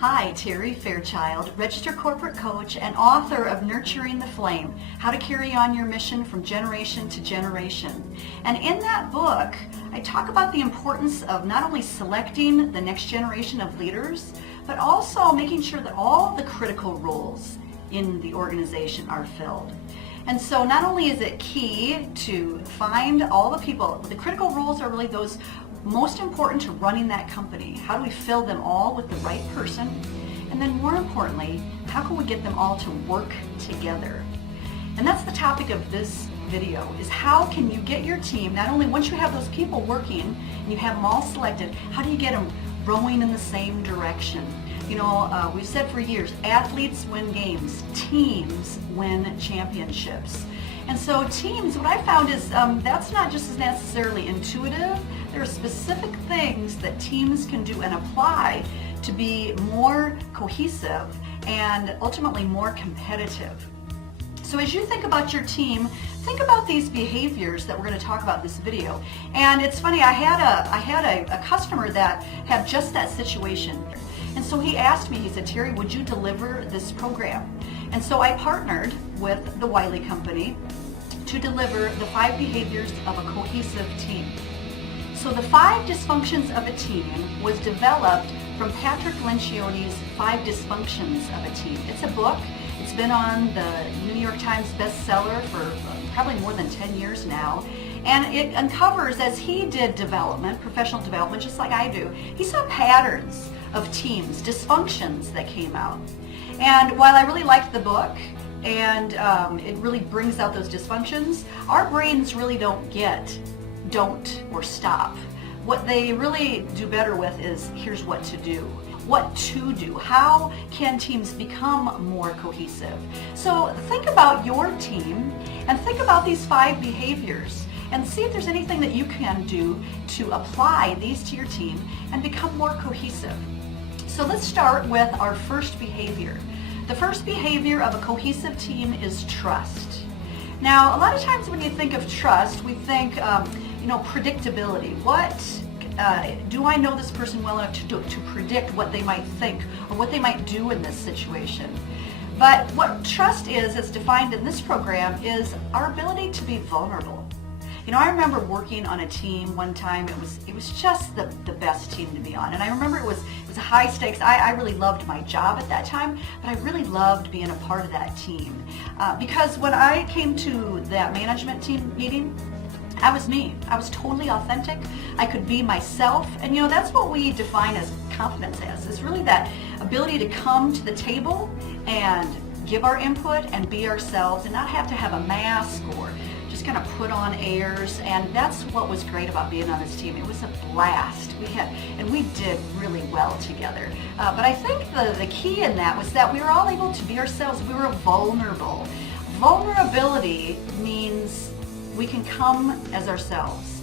Hi, Terry Fairchild, registered corporate coach and author of Nurturing the Flame, How to Carry on Your Mission from Generation to Generation. And in that book, I talk about the importance of not only selecting the next generation of leaders, but also making sure that all the critical roles in the organization are filled. And so not only is it key to find all the people, the critical roles are really those most important to running that company. How do we fill them all with the right person? And then more importantly, how can we get them all to work together? And that's the topic of this video, is how can you get your team, not only once you have those people working and you have them all selected, how do you get them rowing in the same direction? You know, we've said for years, athletes win games, teams win championships. And so teams, what I found is that's not just as necessarily intuitive. There are specific things that teams can do and apply to be more cohesive and ultimately more competitive. So as you think about your team, think about these behaviors that we're going to talk about in this video. And it's funny, I had a customer that had just that situation. And so he asked me, he said, Terry, would you deliver this program? And so I partnered with the Wiley Company to deliver the 5 behaviors of a cohesive team. So the 5 Dysfunctions of a Team was developed from Patrick Lencioni's 5 Dysfunctions of a Team. It's a book. It's been on the New York Times bestseller for probably more than 10 years now. And it uncovers, as he did development, professional development, just like I do, he saw patterns of teams, dysfunctions that came out. And while I really liked the book, and it really brings out those dysfunctions, our brains really don't or stop. What they really do better with is, here's what to do. What to do. How can teams become more cohesive? So think about your team and think about these 5 behaviors and see if there's anything that you can do to apply these to your team and become more cohesive. So let's start with our first behavior. The first behavior of a cohesive team is trust. Now, a lot of times when you think of trust, we think, predictability. What do I know this person well enough to predict what they might think or what they might do in this situation? But what trust is, as defined in this program, is our ability to be vulnerable. You know, I remember working on a team one time. It was just the best team to be on, and I remember it was high stakes. I really loved my job at that time, but I really loved being a part of that team because when I came to that management team meeting, I was me. I was totally authentic. I could be myself, and that's what we define as confidence as. Is really that ability to come to the table and give our input and be ourselves, and not have to have a mask or just kind of put on airs. And that's what was great about being on this team. It was a blast. We did really well together. But I think the key in that was that we were all able to be ourselves. We were vulnerable. Vulnerability means we can come as ourselves.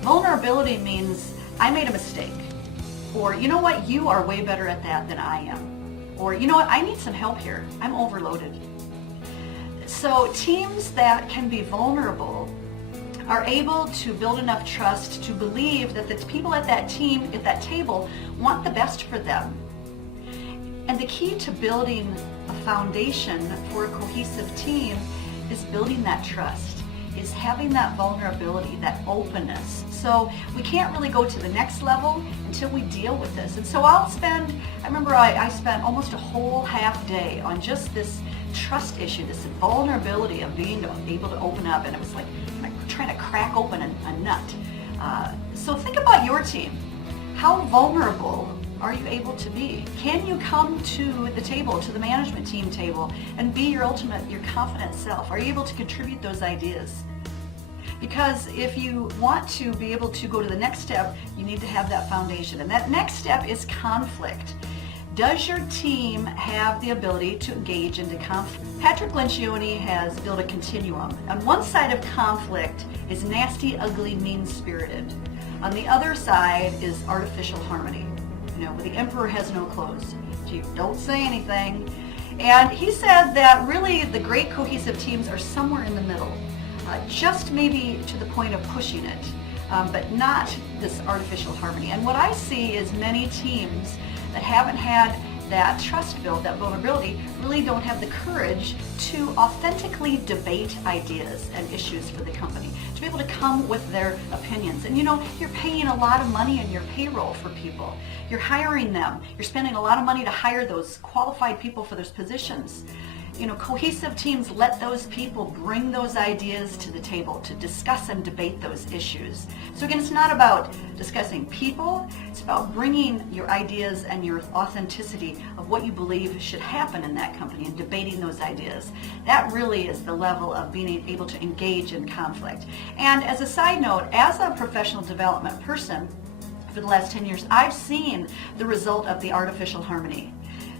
Vulnerability means I made a mistake. Or you know what, you are way better at that than I am. Or you know what, I need some help here. I'm overloaded. So teams that can be vulnerable are able to build enough trust to believe that the people at that team, at that table, want the best for them. And the key to building a foundation for a cohesive team is building that trust, is having that vulnerability, that openness. So we can't really go to the next level until we deal with this. And so I remember I spent almost a whole half day on just this trust issue, this vulnerability of being able to open up, and it was like trying to crack open a nut. So think about your team. How vulnerable are you able to be? Can you come to the table, to the management team table, and be your confident self? Are you able to contribute those ideas? Because if you want to be able to go to the next step, you need to have that foundation. And that next step is conflict. Does your team have the ability to engage into conflict? Patrick Lencioni has built a continuum. On one side of conflict is nasty, ugly, mean-spirited. On the other side is artificial harmony. Where the emperor has no clothes. You don't say anything. And he said that really the great cohesive teams are somewhere in the middle. Just maybe to the point of pushing it, but not this artificial harmony. And what I see is many teams that haven't had that trust build, that vulnerability, really don't have the courage to authentically debate ideas and issues for the company, to be able to come with their opinions. And you're paying a lot of money in your payroll for people. You're hiring them. You're spending a lot of money to hire those qualified people for those positions. Cohesive teams let those people bring those ideas to the table to discuss and debate those issues. So again, it's not about discussing people, it's about bringing your ideas and your authenticity of what you believe should happen in that company and debating those ideas. That really is the level of being able to engage in conflict. And as a side note, as a professional development person for the last 10 years, I've seen the result of the artificial harmony.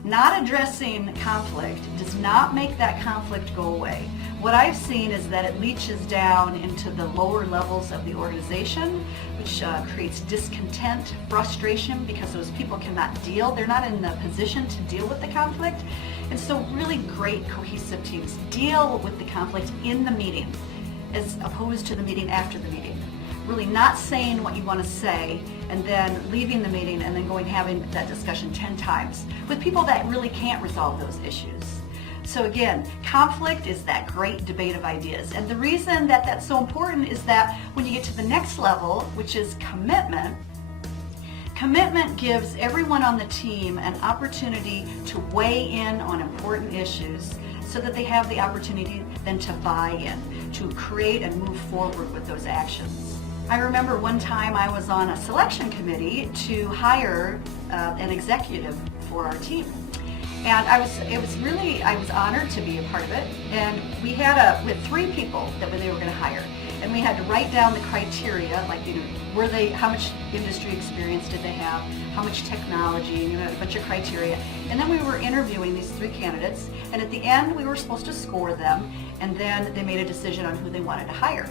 Not addressing conflict does not make that conflict go away. What I've seen is that it leaches down into the lower levels of the organization, which creates discontent, frustration, because those people cannot deal. They're not in the position to deal with the conflict. And so really great cohesive teams deal with the conflict in the meeting as opposed to the meeting after the meeting. Really not saying what you want to say and then leaving the meeting and then going having that discussion 10 times with people that really can't resolve those issues. So again, conflict is that great debate of ideas. And the reason that that's so important is that when you get to the next level, which is commitment, commitment gives everyone on the team an opportunity to weigh in on important issues so that they have the opportunity then to buy in, to create and move forward with those actions. I remember one time I was on a selection committee to hire an executive for our team. And I was honored to be a part of it. And we had 3 people that they were going to hire. And we had to write down the criteria, how much industry experience did they have, how much technology, a bunch of criteria. And then we were interviewing these 3 candidates. And at the end, we were supposed to score them. And then they made a decision on who they wanted to hire.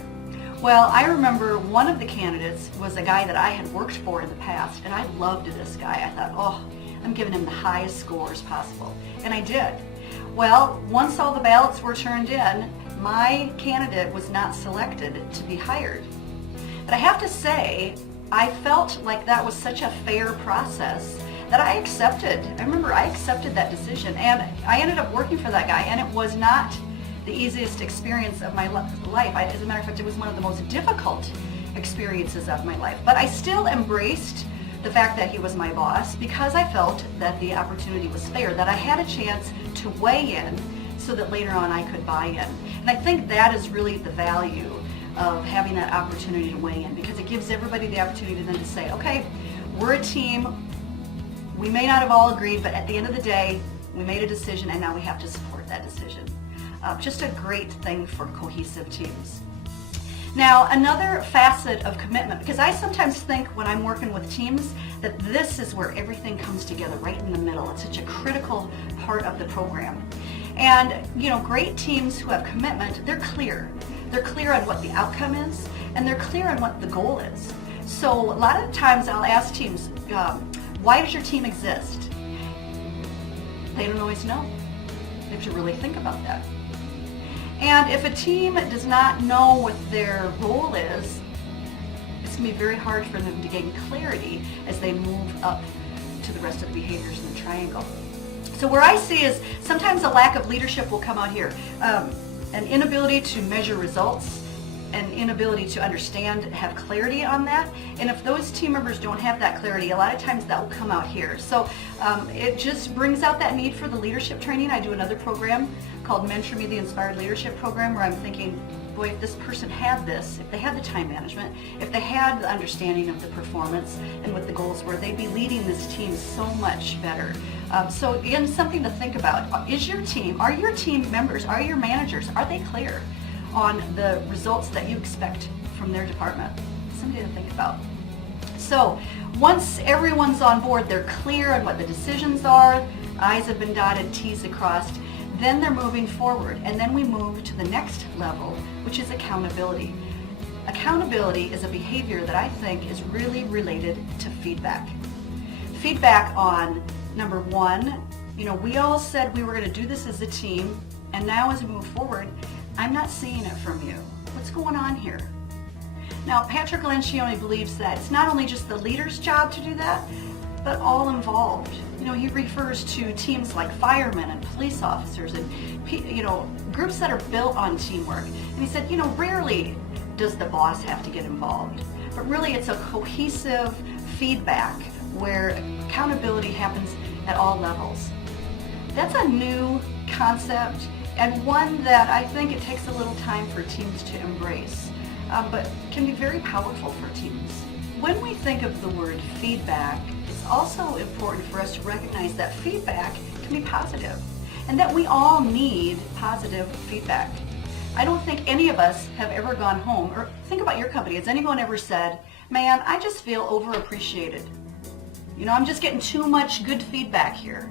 Well, I remember one of the candidates was a guy that I had worked for in the past, and I loved this guy. I thought, I'm giving him the highest scores possible. And I did. Well, once all the ballots were turned in, my candidate was not selected to be hired. But I have to say, I felt like that was such a fair process that I accepted. I remember I accepted that decision, and I ended up working for that guy, and it was not the easiest experience of my life. As a matter of fact, it was one of the most difficult experiences of my life. But I still embraced the fact that he was my boss because I felt that the opportunity was fair, that I had a chance to weigh in so that later on I could buy in. And I think that is really the value of having that opportunity to weigh in, because it gives everybody the opportunity then to say, okay, we're a team. We may not have all agreed, but at the end of the day, we made a decision and now we have to support that decision. Just a great thing for cohesive teams. Now, another facet of commitment, because I sometimes think when I'm working with teams that this is where everything comes together, right in the middle. It's such a critical part of the program. And, great teams who have commitment, they're clear. They're clear on what the outcome is, and they're clear on what the goal is. So a lot of times I'll ask teams, why does your team exist? They don't always know. They have to really think about that. And if a team does not know what their role is, it's going to be very hard for them to gain clarity as they move up to the rest of the behaviors in the triangle. So where I see is sometimes a lack of leadership will come out here. An inability to measure results, an inability to understand, have clarity on that. And if those team members don't have that clarity, a lot of times that will come out here. So it just brings out that need for the leadership training. I do another program called Mentor Me, the Inspired Leadership Program, where I'm thinking, boy, if this person had this, if they had the time management, if they had the understanding of the performance and what the goals were, they'd be leading this team so much better. So again, something to think about. Is your team, are your team members, are your managers, are they clear on the results that you expect from their department? Something to think about. So once everyone's on board, they're clear on what the decisions are, I's have been dotted, T's are crossed, then they're moving forward. And then we move to the next level, which is accountability. Accountability is a behavior that I think is really related to feedback. Feedback on, number one, we all said we were going to do this as a team, and now as we move forward, I'm not seeing it from you. What's going on here? Now, Patrick Lencioni believes that it's not only just the leader's job to do that, but all involved. He refers to teams like firemen and police officers and groups that are built on teamwork. And he said, rarely does the boss have to get involved, but really it's a cohesive feedback where accountability happens at all levels. That's a new concept and one that I think it takes a little time for teams to embrace, but can be very powerful for teams. When we think of the word feedback, it's also important for us to recognize that feedback can be positive and that we all need positive feedback. I don't think any of us have ever gone home, or think about your company, has anyone ever said, man, I just feel overappreciated. I'm just getting too much good feedback here.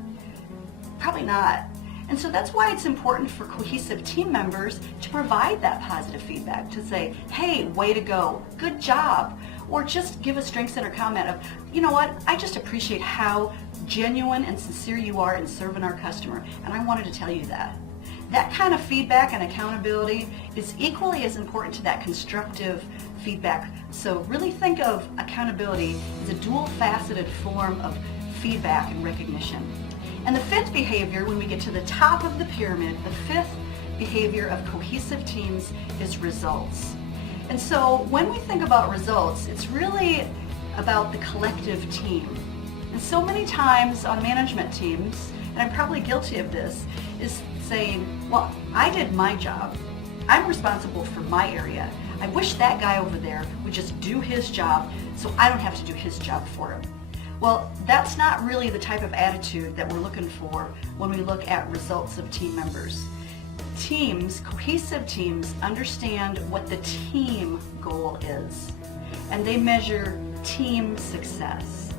Probably not. And so that's why it's important for cohesive team members to provide that positive feedback, to say, hey, way to go, good job, or just give a strength center comment of, I just appreciate how genuine and sincere you are in serving our customer, and I wanted to tell you that. That kind of feedback and accountability is equally as important to that constructive feedback. So really think of accountability as a dual-faceted form of feedback and recognition. And the fifth behavior, when we get to the top of the pyramid, the fifth behavior of cohesive teams is results. And so when we think about results, it's really about the collective team. And so many times on management teams, and I'm probably guilty of this, is saying, well, I did my job. I'm responsible for my area. I wish that guy over there would just do his job so I don't have to do his job for him. Well, that's not really the type of attitude that we're looking for when we look at results of team members. Teams, cohesive teams, understand what the team goal is, and they measure team success.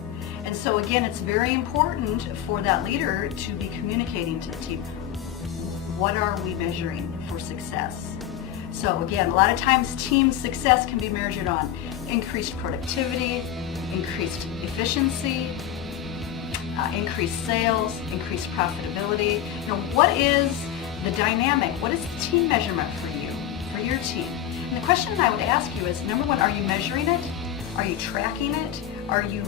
And so again, it's very important for that leader to be communicating to the team, what are we measuring for success? So again, a lot of times team success can be measured on increased productivity, increased efficiency, increased sales, increased profitability. What is the dynamic? What is the team measurement for you, for your team? And the question I would ask you is, number one, are you measuring it? Are you tracking it? Are you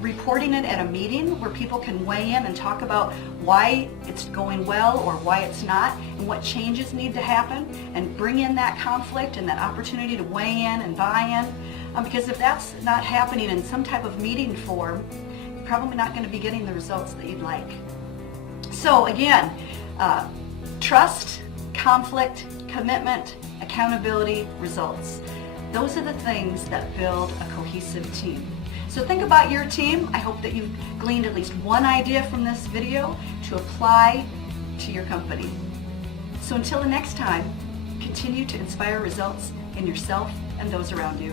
reporting it at a meeting where people can weigh in and talk about why it's going well or why it's not, and what changes need to happen, and bring in that conflict and that opportunity to weigh in and buy in? Because if that's not happening in some type of meeting form, you're probably not going to be getting the results that you'd like. So again, trust, conflict, commitment, accountability, results. Those are the things that build a cohesive team. So think about your team. I hope that you've gleaned at least one idea from this video to apply to your company. So until the next time, continue to inspire results in yourself and those around you.